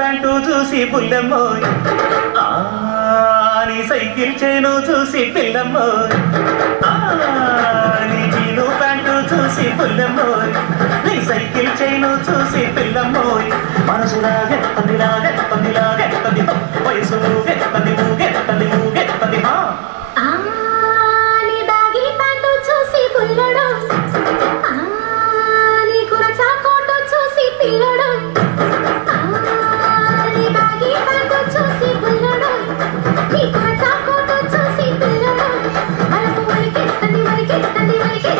pant చూసి పుల్లమ్మో నీ cycle చేను చూసి పిల్లమ్మో నీ జీను ప్యాంటు చూసి పుల్లమ్మో నీ సైకిల్ చేను చూసి పిల్లమ్మో మనసు లాగెత్తది లాగెత్తది లాగెత్తది వయసు ఊగెత్తది ఊగెత్తది ఊగెత్తది నీ బ్యాగీ ప్యాంటు చూసి పుల్లడు నీ కురచా కోటు చూసి పిల్లడు నీ బ్యాగీ ప్యాంటు చూసి పుల్లడు నీ కురచా కోటు చూసి పిల్లడు మనకు వలికెత్తది వలికెత్తది వలికెత్తది